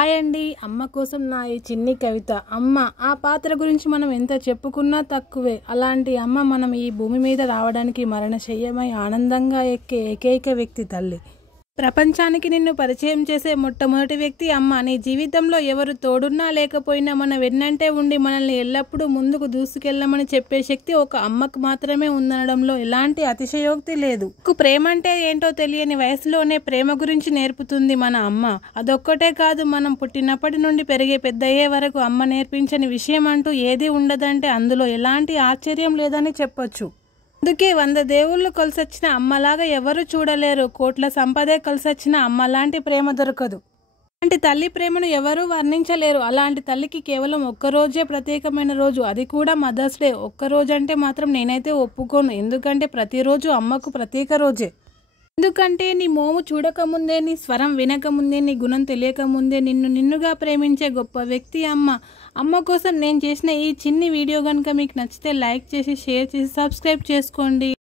Hi అండి. అమ్మ కోసం నా ఈ చిన్ని కవిత. అమ్మ ఆ పాత్ర గురించి మనం ఎంత చెప్పుకున్నా తక్కువే. అలాంటి అమ్మ మనం ఈ భూమి మీద రావడానికి మరణశయ్యమై ఆనందంగా ఎక్కే ఏకైక వ్యక్తి తల్లి. ప్రపంచానికి నిన్ను పరిచయం చేసే మొట్టమొదటి వ్యక్తి అమ్మ. నీ జీవితంలో ఎవరు తోడున్నా లేకపోయినా మన వెన్నంటే ఉండి మనల్ని ఎల్లప్పుడూ ముందుకు దూసుకెళ్ళమని చెప్పే శక్తి ఒక అమ్మకు మాత్రమే ఉందనడంలో ఎలాంటి అతిశయోక్తి లేదు. ప్రేమ అంటే ఏంటో తెలియని వయసులోనే ప్రేమ గురించి నేర్పుతుంది మన అమ్మ. అదొక్కటే కాదు, మనం పుట్టినప్పటి నుండి పెరిగే పెద్దయ్యే వరకు అమ్మ నేర్పించని విషయం అంటూ ఏది ఉండదంటే అందులో ఎలాంటి ఆశ్చర్యం లేదని చెప్పొచ్చు. అందుకే 100 దేవుళ్ళు కలిసొచ్చిన అమ్మలాగా ఎవరు చూడలేరు. కోట్ల సంపదే కలిసొచ్చిన అమ్మలాంటి ప్రేమ దొరకదు. అలాంటి తల్లి ప్రేమను ఎవరూ వర్ణించలేరు. అలాంటి తల్లికి కేవలం ఒక్కరోజే ప్రత్యేకమైన రోజు, అది కూడా మదర్స్ డే. ఒక్కరోజు అంటే మాత్రం నేనైతే ఒప్పుకోను. ఎందుకంటే ప్రతిరోజు అమ్మకు ప్రత్యేక రోజే. ఎందుకంటే నీ మోము చూడకముందే, నీ స్వరం వినకముందే, నీ గుణం తెలియకముందే నిన్నుగా ప్రేమించే గొప్ప వ్యక్తి అమ్మ. అమ్మ కోసం నేను చేసిన ఈ చిన్ని వీడియో కనుక మీకు నచ్చితే లైక్ చేసి, షేర్ చేసి, సబ్స్క్రైబ్ చేసుకోండి.